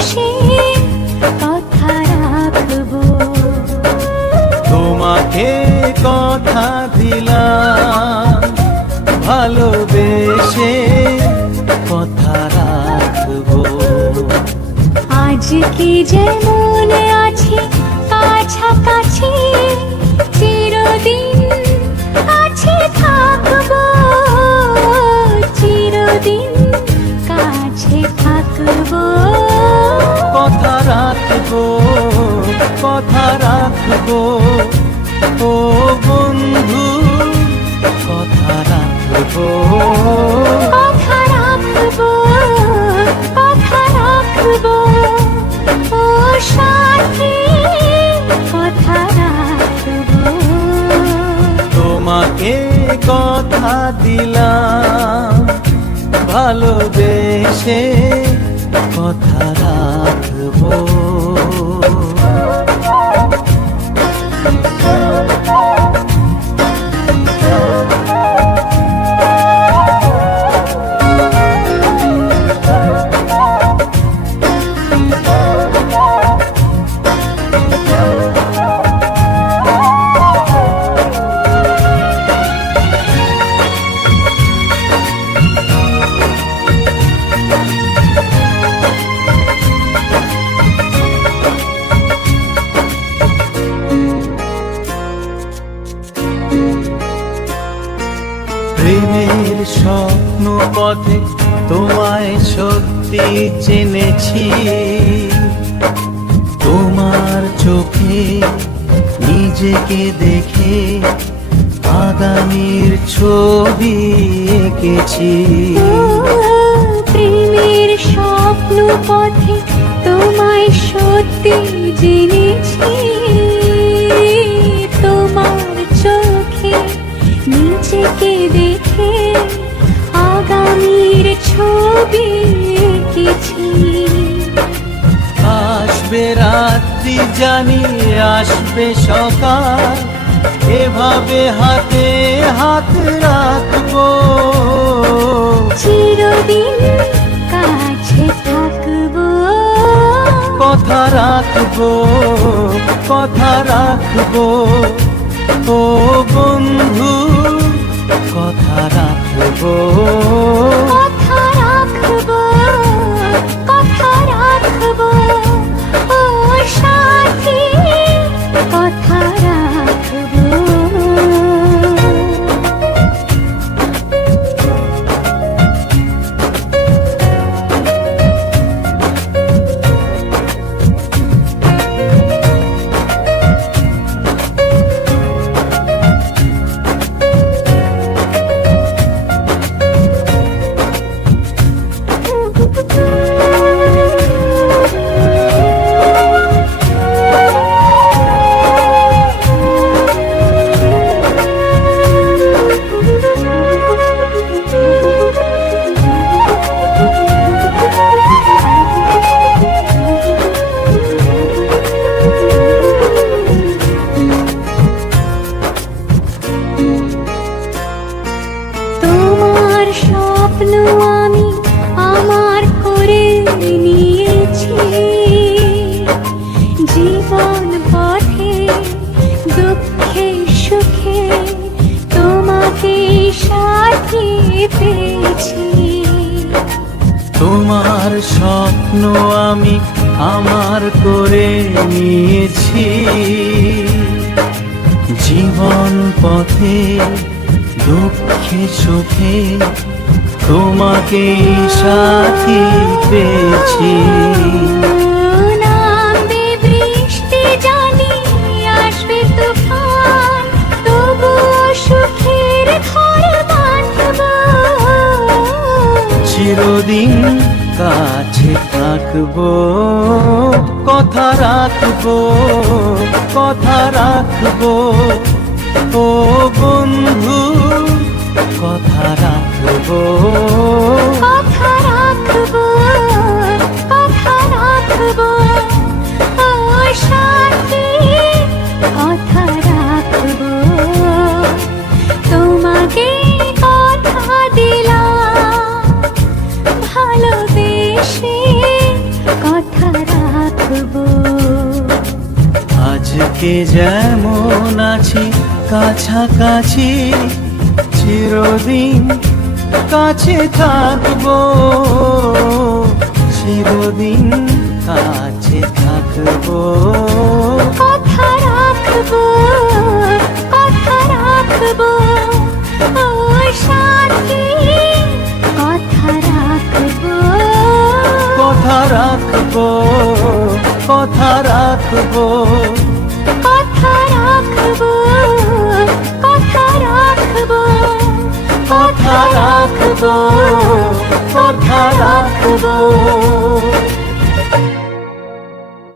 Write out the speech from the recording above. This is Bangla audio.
ভালোবেসে কথা রাখবো। তোমাকে কথা দিলাম, ভালোবেসে কথা রাখবো। আজকে যেমন আছি কাছাকাছি, চিরদিন কাছে থাকবো, চিরদিন কাছে থাকবো। কথা রাখবো, কথা রাখবো, ও বন্ধু কথা রাখবো। কথা রাখবো, কথা রাখবো, ও সাথী কথা রাখবো। তোমাকে কথা দিলাম, ভালোবেসে কথা রাখবো। প্রেমের স্বপ্ন পথে তোমায় সত্যি চিনেছি, তোমার চোখে নিজেকে দেখে আগামীর ছবি এঁকেছি। প্রেমের স্বপ্ন পথে তোমায় সত্যি জেনেছি, তোমার চোখে নিজেকে দেখে আগামীর ছবি এঁকেছি। আসবে রাত্রি জানি আসবে সকাল, এভাবে হাতে হাত রাখবো, চিরদিন কাছে থাকবো। কথা রাখবো, কথা রাখবো, ও বন্ধু কথা রাখবো। কথা রাখবো, কথা রাখবো, ও সাথী কথা রাখবো। তোমার স্বপ্ন আমি আমার করে নিয়েছি, জীবন পথে দুঃখে সুখে তোমাকে সাথী পেয়েছি। তোমার স্বপ্ন আমি আমার করে নিয়েছি, জীবন পথে দুঃখে সুখে তোমাকে সাথী পেয়েছি। নামবে বৃষ্টি জানি আসবে তুফান, তবুও সুখের ঘর বাঁধবো, চিরদিন কাছে থাকবো। কথা রাখবো, কথা রাখবো, ও বন্ধু কথা রাখবো। কথা রাখবো, কথা রাখবো, ও সাথী কথা রাখবো। তোমাকে কথা দিলাম, ভালোবেসে কথা রাখবো। আজকে যেমন আছি কাছাকাছি, চিরদিন কাছে থাকবো, চিরদিন কাছে থাকবো। কথা রাখবো, কথা রাখবো, ও সাথী কথা রাখবো। কথা রাখবো, কথা রাখবো, কথা রাখবো, কথা রাখবো, কথা রাখবো, কথা রাখবো।